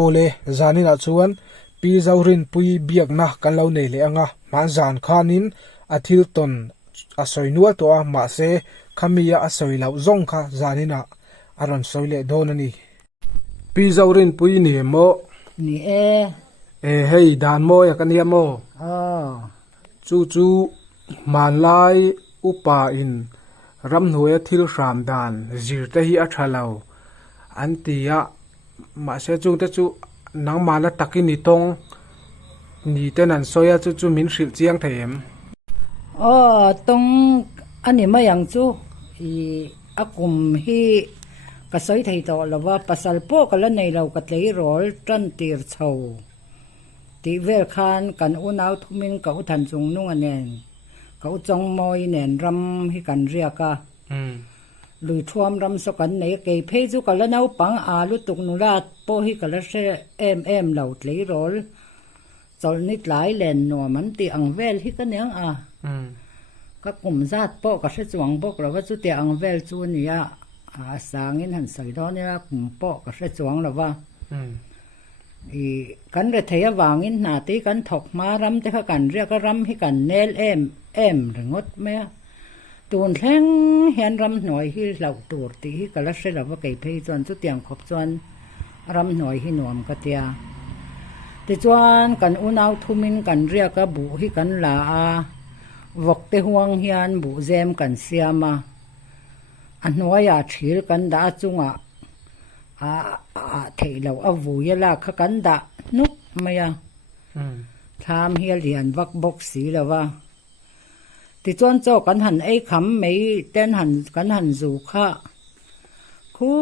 ole zanina chuan pi zaurin pui biak na kan lo nei le anga man zan khanin athil ton asoi nual to a ma se khamia asoi lau zong kha zanina aron soile donani pi zaurin pui ni mo ni hei dan mo ya kan ya mo chu man lai upa in ram hnuai thil ram dan zirte hi a thalau an tia ma se chung te chu nang ma la takini tong ni tenan soya chu min hril chiang them tong ani ma yang chu I akum hi ka soi thei to lawa pasal po kala nei lo ka tlei rol tran tir chho ti vel khan kan unau thumin ka uthan chung nung anen ka uchong moi nen ram hi kan ria ka lui thuam ram so kan nei ke phei chu kala nau pang a lu tuk nu la po hi kala se em lo tlei rol chol nit lai len no man ti ang vel hi ka neng a ka kum zat po ka se chuang bok lawa chu te ang vel chu nia sangin han sai do nia kum po ka se chuang lawa kan re theya wangin na ti kan thok ma ram te kha kan ria ka ram hi kan nel em ringot me tun thleng hian ram hnoi hi lau tur ti hi kala se lawa ke phei chuan chu tiang khop chuan ram hnoi hi nuam ka tia ti chuan kan unau thumin kan ria ka bu hi kan la a vok te huang hian bu zem kan siama annoya thil kan da chunga theilo avuya la kha kan da nuk maya tham hi lian vak bok si lawa ti chuan chaw kan han ei kham mei ten han kan han zu kha khu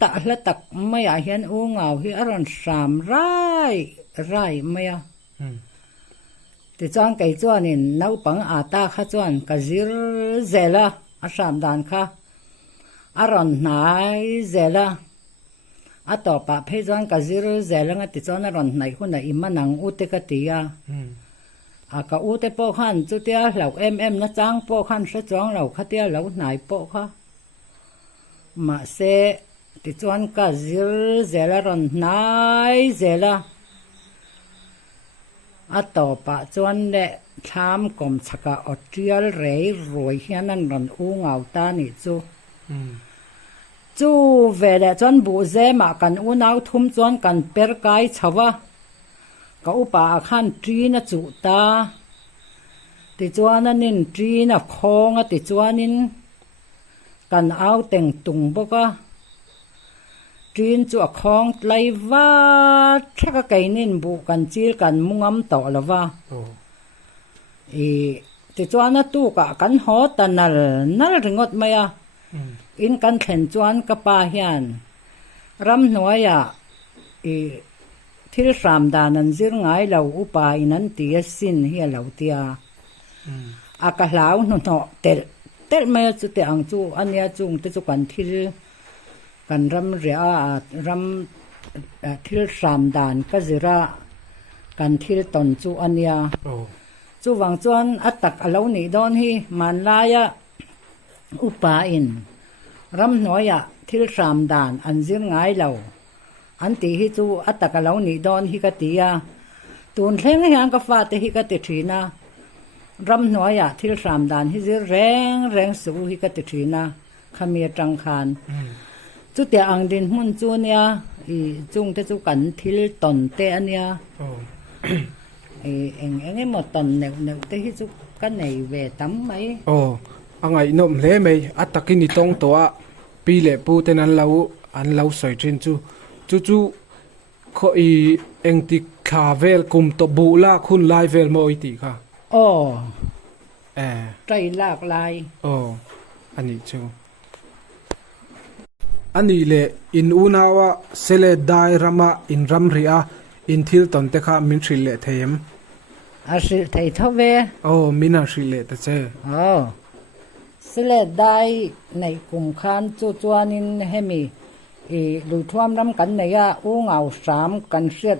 ta hla tak maya hian u ngau hi aron sam rai maya ti chuan kai chuan in nau pang ata kha chuan ka zir zela a sam dan kha aron nai zela a to pa phei chuan ka zir zela nga ti chuan aron nai huna imanang ute ka tia a ka ute po khan chu tia hlau em na chang po khan se chuang lo kha tia lo nai po kha ma se ti chuan ka zir zela ron nai zela a to pa chuan le tham kom chaka otrial rei roi hian an ron u ngau ta ni chu vele chuan bu ze ma kan u nau thum chuan kan per kai chawa ka upa khan tri na chu ta ti chuan anin tri na khong a ti chuanin kan au teng tung boka trin chu a khong tlai wa theka kainin bu kan chil kan mungam to lawa ti chuan a tu ka kan ho tanal nal ringot maya in kan thlen chuan ka pa hian ram hnuaya thil ram dan an zir ngai lo upa in an ti sin hi lo tia a ka hlau nu no tel maya chu te ang chu ania chung te chu kan thil kan ram ria ram thil ram dan ka zira kan thil ton chu ania chu wang chuan atak alo ni don hi man laya upa in ram hnuaya thil ram dan an zir ngai lo an ti hi chu atak alo ni don hi ka tia tun thleng hian ka fa te hi ka ti thina ram hnuaya thil ram dan hi zir reng su hi ka ti thina khamia tang khan chu te ang din mun chu nia chung te chu kan thil ton te ania eng mo ton neu te hi chu kan nei ve tam mai angai nom hle mei atakini tong to a pi le pu ten an lau soi trin chu kho eng ti kha vel kum to bu la khun lai vel mo iti kha trai lak lai ani chu ani le in unawa sele dai rama in ram ria in thil ton te kha min thil le them a sil thei thove mina thil le ta che sele dai nei kum khan chu chuanin hemi lui thuam ram kan neya u ngau sam kan hriat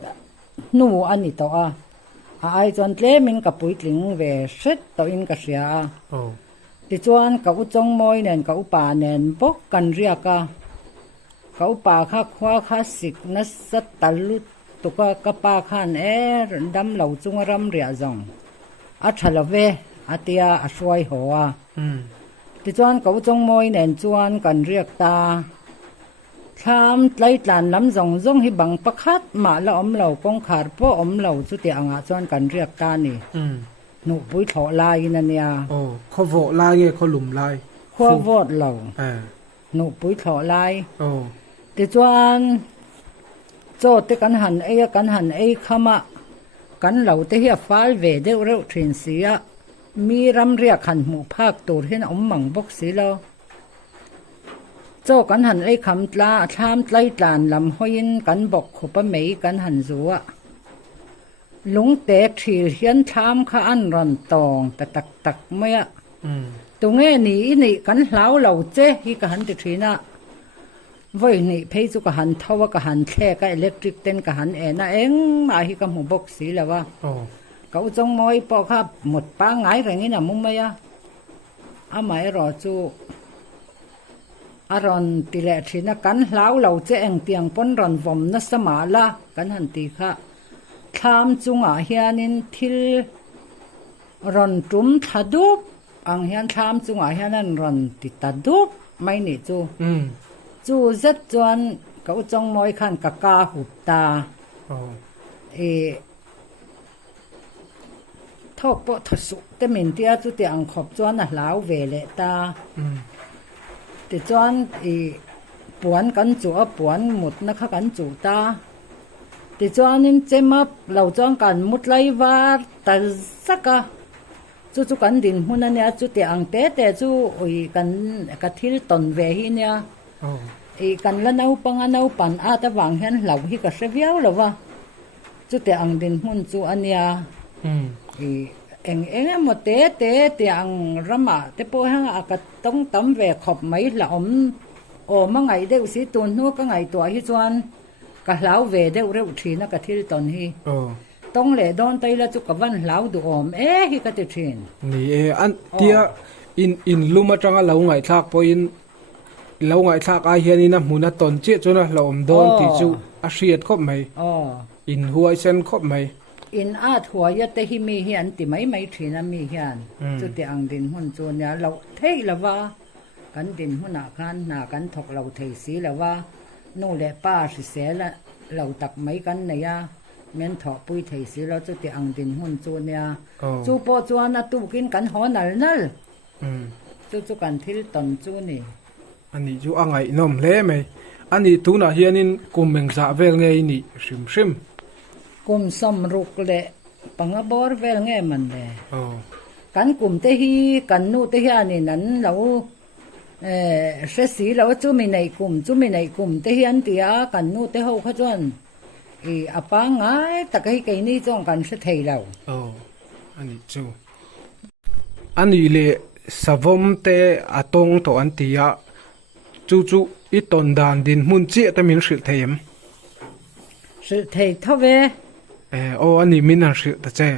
nu ani to ai chon tle min ka puitling ve hret to in ka hria ti chuan ka u chong moi nen ka upa nen bok kan ria ka cậu bà khá khoa khá xịt nó rất tà lút tụi cái bà khan đâm lẩu chung râm rịa rồng chả là về tia xoay hoa thì chuan cậu trong môi nền chuan cần riêng ta tham lấy tàn lắm rồng rong hi bằng bắc khát mà là lẩu con khát po lẩu chút tiang chuan cần riêng ta nè nụ bụi thọ lai nè nè khó vỗ lai nghe khó lùm lai khó vót lẩu nụ bụi thọ lai thì chuan cho tới cắn hẳn ấy khama cắn lẩu tới hiệp phá về đều rượu thuyền xí á mi râm riêng hẳn mù phác tổ thiên mảng bốc xí lo cho cắn hẳn ấy khăm la tham lấy tàn làm hoin cắn bọc khổ mấy cắn hẳn rú á lúng té thì hiến tham khá ăn ròn tòng tặc mấy á tụ nghe nỉ cắn láo lẩu chế hi cả hẳn thì thuyền á với nị thấy chú cả hẳn thâu cả hẳn xe cái electric tên cả hẳn na mà hi cả một bốc xí là va cậu trong môi bỏ khắp một ba ngày rồi nghĩ là mông mây mày rồi chú rồi tỷ lệ thì nó cắn láo lẩu chế anh tiếng pon rồi vòng nó sắm la cắn hẳn tỷ khá tham chung hiền nên thil rồi trúng thà đúp anh hiền tham chung hiền nên rồi tỷ thà đúp mấy nị chú rất choan cậu trong môi khăn cả ca hụt ta thọ bộ thật sựแต่mình tia chú tiếng khóc choan là lão về lệ ta thì choan buồn cắn chúa buồn một nó khác cắn chủ ta thì choan nên chế mập lâu choan cắn một lấy và ta sắc chú cắn đình hôn anh chú tiếng té chú cắn cái thil tuần về hi nha cần là nấu pan ta vàng hen lẩu hi cả sẽ véo là va chú tiếng đình hôn chú anh ya em một té tiếng rama té po hang cái tông tấm về khop mấy là mà ngày đều sĩ tuần nữa cái ngày tuổi hi chuan cả lão về đều thì nó cả thil tuần hi tông lệ đón tay là chú cả văn lão đủ hi cái tiền thìn nì anh tia in luma trăng lão ngày thác po lâu ngày thác ai hiền na muna ton chết cho na lom don thì chú asiat khop mày in huai sen khop mày in huai ya te hi mi hian ti mấy thina mi hian chu te ang din hun chu nya lo thei la wa kan din huna khan na kan thok lo thei si la wa nu le pa si se la lo tak mấy kan ne ya men tho pui thei si lo chu te ang din hun chu nya chu po chu na tu kin kan ho nal chu kan thil ton chu ni anh chú anh ấy nom lẽ mày anh ấy tu na hianin cùng mình dạ vel nghe ni sim cùng som ruk lệ bằng bor vel nghe mình lệ cắn cùng te hi cắn nu te hi ni nắn lâu sẽ xí lâu chú mình này cùng te hi anh tia cắn nu te hậu khát chuan apa ngay ta cái ni trong cắn sẽ thầy lâu anh ấy chú anh ấy lệ savom te atong to anh tia chú ít tồn đàn din mun chia ta mình sự thèm sự thầy thâu về anh ấy mình là sự ta chơi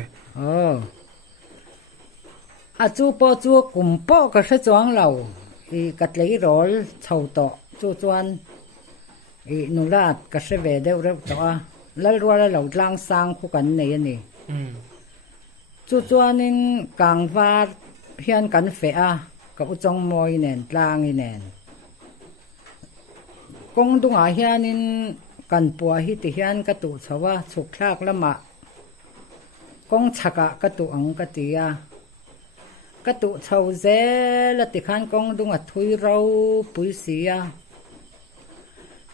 chú po chú cùng po cái sẽ choáng lầu cắt lấy rồi thầu to chú choan nụ lạt cái sẽ về đâu to lấy rồi lầu lang sang khu cảnh này nè chú choan nên càng va hiền cảnh phệ cậu trong môi nền lang nền công dung hian in kan pua hi ti hian ka tu chawa chuk thlak lama kong chhaka ka tu ang ka tia ka tu chho ze la ti khan kong dung thui ro pui sia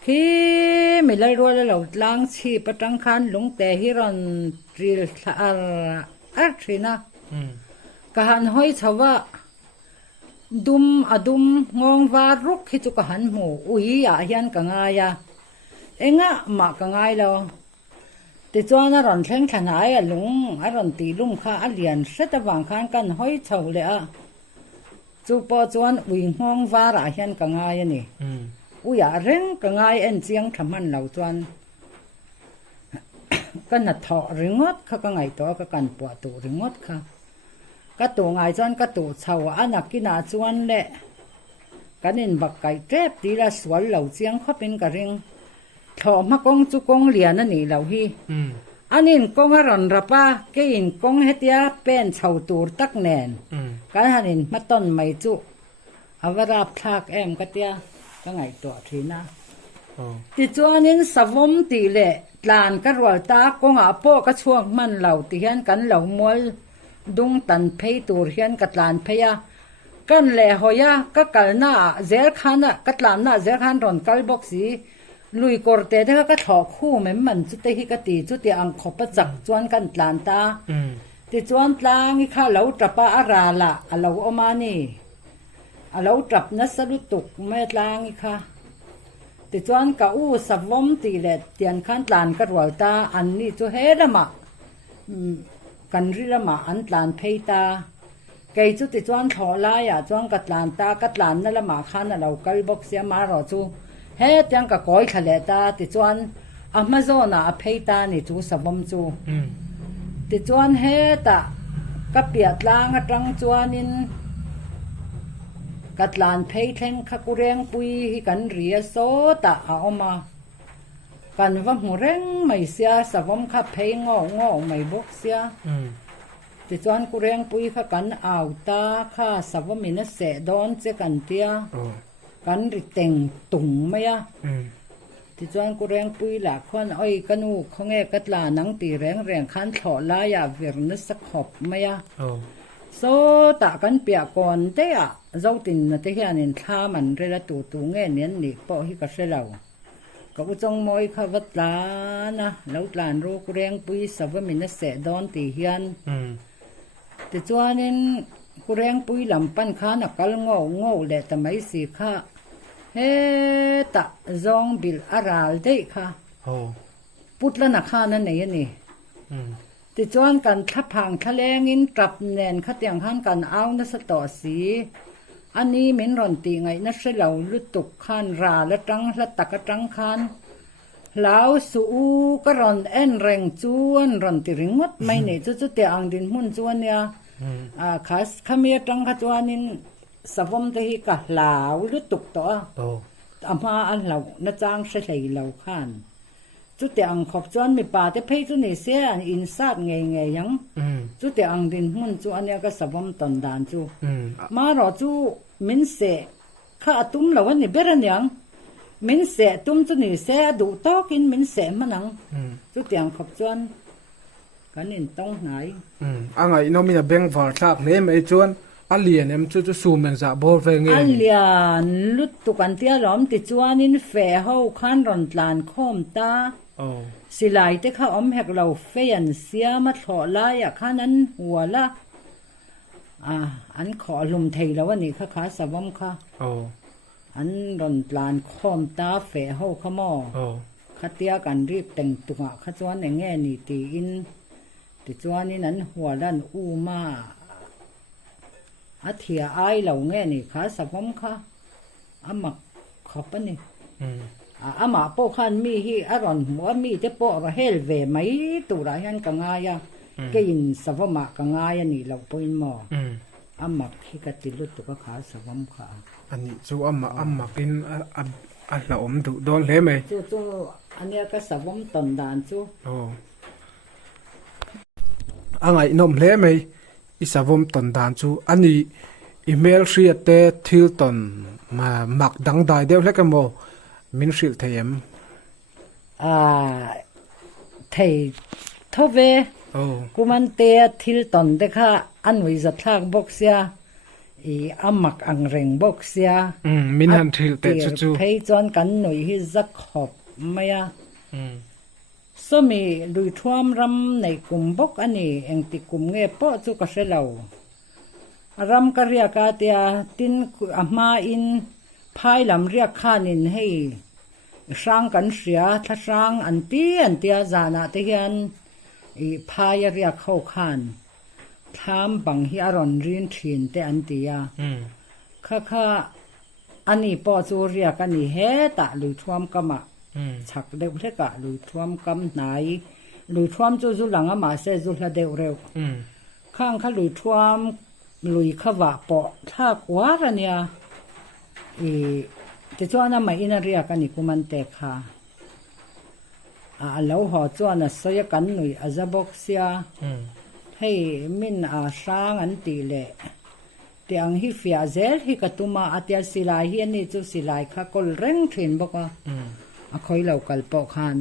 khi mi lai ro la lo tlang chi patang khan lung te hi ron tril thar thina ka han hoi chawa adum ngong va ruk hi chu ka han mu ui ya hian ka nga ya enga ma ka ngai lo ti chuan ron thleng thanai lung ron ti lum kha alian seta wang khan kan hoi chho le chu po chuan ui ngong va ra hian ka nga ya ni u ya reng ka ngai en chiang thaman lo chuan kan na tho ringot kha ka ngai to ka kan po tu ringot kha ka tu ngai chuan ka tu chho anakina chuan le กันนินบักไก่เจ็บตีละสวนเหล่าเจียงเขาเป็นกระเริงถอมากงจุกงเหลียนั่นนี่เหล่าฮีอันนี้กงรอนระป้าเกินกงเฮตียเป็นชาวตูตักแนนกันหันินมาต้นไม่จุอวราบทากแอมกะเตียก็ไงตัวทีนะติจวนนินสวมตีเละลานกระรัวตากงอาโปกระช่วงมันเหล่าตีเฮียนกันเหล่ามวลดุงตันเพยตูเฮียนกัดลานเพยกันแหล่หอยก็กัลน่าเซลขันกัดลานน่าเซลขันรอนกัลบ็อกซีลุยกอร์เตเดก็ถอคู่เหมือนมันจุดที่ฮิกตีจุดที่อังขบประจักจวนกันลานตาติจวนตางอีข้าเหล่าจับปะอาราละเหล่าอมานี่เหล่าจับนัสลุตุกไม่ตางอีข้าติจวนกะอู้สวมตีเล็ดเตียนขันลานกระรัวตาอันนี้จุเฮละมากันริละมาอันลานเพยตาไก่จุดติจวนถอลายจวนกัดลานตากัดลานนั่นละมาขันเหล่ากัลบ็อกเสียมารอจูเฮ็ดยังกะก้อยทะเลตาติจวนอเมซอนเพยตานี่จูสวมจูติจวนเฮ็ดกะเปียดลางจังจวนนินกัดลานเพยเทงขกุเรงปุยกันเรียโซตาเอามากันว่าหูเร่งไม่เสียสวมขับเพยงอไม่บกเสียติจวนกุเรงปุยขกันอ่าวตาข้าสวมินเสดอนเจกันเตียกันริเต็งตุงไหมติจวนกุเรงปุยหลักคนอ้อยกันูเขาเงกัดลานังตีแรงขันถอลายาเวรนสักขบไหมโซตะกันเปียก่อนเตะเจ้าตินนะเทียนินท่ามันเรละตูเงี้ยเนียนนี่ปอฮิกเสลาก็จงมอยขวัดลานะแล้วลานโรกุเรงปุยสวมินเสดอนตีเฮียนติจวนนินกุเรงปุยลำปันขานักกัลงอแหละแต่ไม่สีข้าเฮตะจงบิลอาราลเดค่ะพุทธละนักข้านั่นนี่ติจวนกันทับพังทะเลงินกลับแนนขัดอย่างหันกันเอานัสต่อสีอันนี้เหม็นร่อนตีไงนัสเหล่าลุตุกขันราและจังและตะกะจังขันแล้วสู้ก็ร่อนเอ็นแรงจวนร่อนติริงวัดไม่เนี่ยจุดเตียงดินมุ่นจวนเนี่ยข้าขมีจังขจวนินสวมตะฮิกะเหล่าลุตุกต่ออามาอันเหล่านัจางเสลเหล่าขันจุดเตียงขอบจวนมีป่าแต่เพยจุนี่เสียอินซาดไงยังจุดเตียงดินมุ่นจวนเนี่ยก็สวมตอนดานจูมารอจูมินเสข้าตุ้มเหล่าวันนี้เบรนยังมินเสตุ้มจุนี่เสดูโตกินมินเสมันนังจุดเตียงขอบจวนกันนินต้องไหนไงน้องมีแต่แบงค์ฝาทักเนี่ยไม่จวนอันเลียนเนี่ยมันจะซูมมันจะบอลเฟงเงี้ยอันเลียนลุดตุกันเตียล้อมติจวนนินเฟเฮาขันรอนลานคอมตาสิไลแต่ข้าอมแหกเราเฟียนเสียมาถอลายข้านั้นหัวละอันขอลุมไทยแล้ววันนี้ข้าสวมค่ะอันรอนลานคอมตาเฟเฮาขมอข้าเตียกันรีบแต่งตัวข้าจวนในแง่นี่ตีอินติจวนนี่นั้นหัวด้านอูมาอาเทียไอเหล่าแง่นี่ข้าสวมค่ะอามักขอบปะนี่อามาโปขันมีฮีอารอนหัวมีเตโประเฮลเวไหมตุระยันกังายะกินสวมะกังายะนี่เราปนหมออามักที่กติลุตุกขาสวมขาอันนี้จูอามากินเราอมดุโดนเลยไหมจูอันนี้ก็สวมตอนดานจูไงนมเลยไหมอีสวมตอนดานจูอันนี้อีเมลเสียเตทิลตันมาหมักดังได้เดียวเล็กกันโมมินสิลเทียมเททเวกูมันเตะทิลตันเด็กค่ะอันวิจัดทางบ็อกเซียอีอามักอังเริงบ็อกเซียมินฮันทิลเตะจู่ๆเพย์จอนกันหน่วยฮิจักขอบไม่อะสมีลุยท่วมรำในกลุ่มบกอันนี้เองติกลุ่มเงี้ยปอจุกเสลารำกระเรียกาเตียตินอามาอินพายลำเรียกข้านินให้สร้างกันเสียถ้าสร้างอันเตียจานาเตียนอีพายเรียกเข้าขานทำบังฮิอารอนรินทินแต่อันเตียข้าอันนี้ปอจูเรียกอันนี้เฮตะลุยท่วมกำมะฉักเด็กเล็กะลุยท่วมกำไหนลุยท่วมจุหลังอามาเซจุละเดวเร็วข้างข้าลุยท่วมลุยขวาปอถ้ากว่าเนี่ย ti chuan a mai in a riak ani kuman te kha a lo ho chuan a soya kan nui a zabok sia hei min a sang an ti le ti ang hi fia zel hi katuma atia silai hi ani chu silai kha kol reng thin boka a khoi lo kal po khan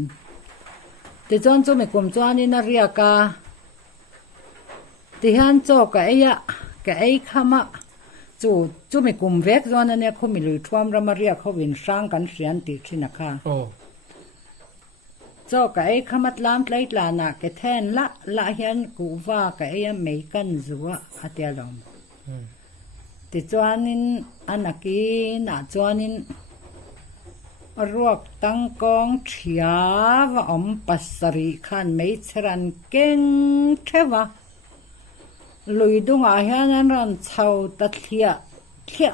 ti chuan chu me kum chuan in a riaka ti han cho ka ei khama chu mi kum vek zon ane khu mi lui thuam ramaria khowin sang kan hrian ti thina kha cho ka ei khamat lam tlai tlana ke then la hian ku wa ka ei mei kan zuwa atia lom ti chuanin anaki na chuanin ruak tang kong thia wa om pasari khan mei chran keng thewa lui dunga hian an ran chau ta thlia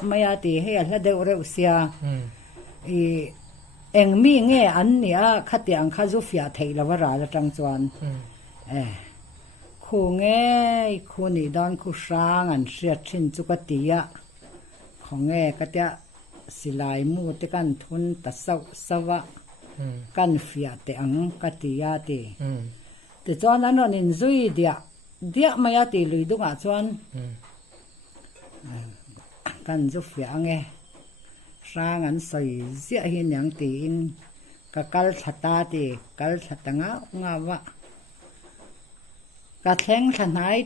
maya ti he hla deuh reuh sia eng mi nge an nia khati ang kha zu fia thei lawara la tang chuan khu nge khu ni don khu sang an ria thin chu ka tia khonge ka tia silai mu te kan thun ta sau sawa kan fia te ang ka tia ti te chuan an on in zui dia maya ti lui dunga chuan kan zu fia nge sang an soi zia hi nyang ti in ka kal thata ti kal thatanga ngawa ka thleng thanai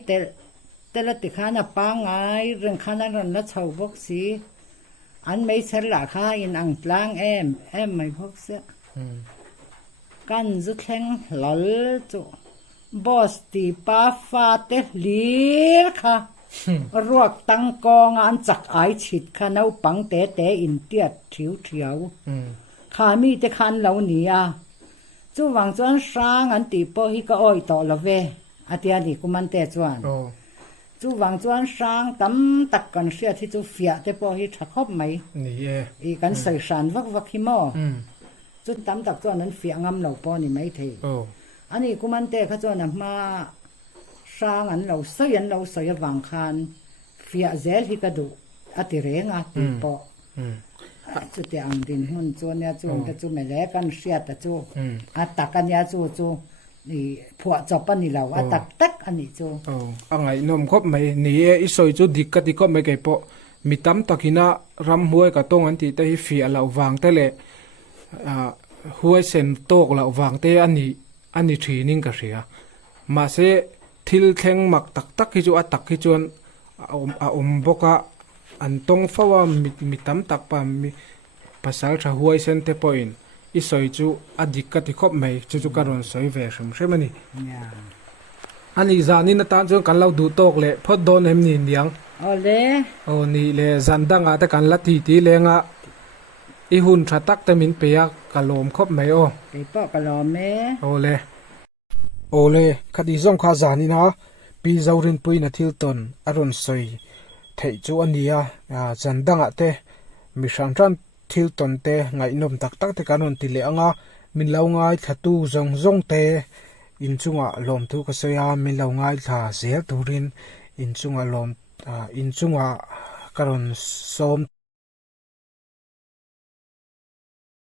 te la ti khana pa ngai reng khana ron la chho bok si an mei ser la kha in ang tlang em mai bok se kan zu thleng lol chu boss ti pa fa te lir kha ruak tang kong an chak ai chit kha nau pang te in tiat thiu kha mi te khan lo nia chu wang chuan sang an ti po hi ka oi to love atia di kuman te chuan chu wang chuan sang tam tak kan sia thi chu fia te po hi thakop mai ni e kan sai san vak hi mo chu tam tak chuan an fia ngam lo po ni mai thei ani kuman te kha chuan ma sang an lo sai wang khan fia zel hi ka du ati renga ti po chu te ang din hun chuan ya chu ta chu me le kan sia ta chu atakan ya chu ni phua chopa ni lo atak tak ani chu angai nom khop mai ni e isoi chu dikati ko me ke po mitam takina ram huai ka tong an ti te hi fia lo wang te le huai sen tok lo wang te ani thinin ka ria ma se thil thleng mak tak hi chu atak hi chuan a boka an tong fawa mitam tak pa mi pasal tha huai sen te point isoi chu adikati khop mai chu karon soi ve shemani ani zani na tan chu kan lo du tok le phot don hem ni niang ole ni le zandanga ta kan la ti lenga i hun tha tak te min peya kalom khop mai pe po kalom me ole khadi zong kha zani na pi zaurin puina thil ton aron soi thei chu ania zandanga te mi sangtran thil ton te ngai nom tak te kanon ti le anga min lo ngai thatu zong te in chunga lom thu ka soya min lo ngai tha zel turin in chunga lom in chunga karon som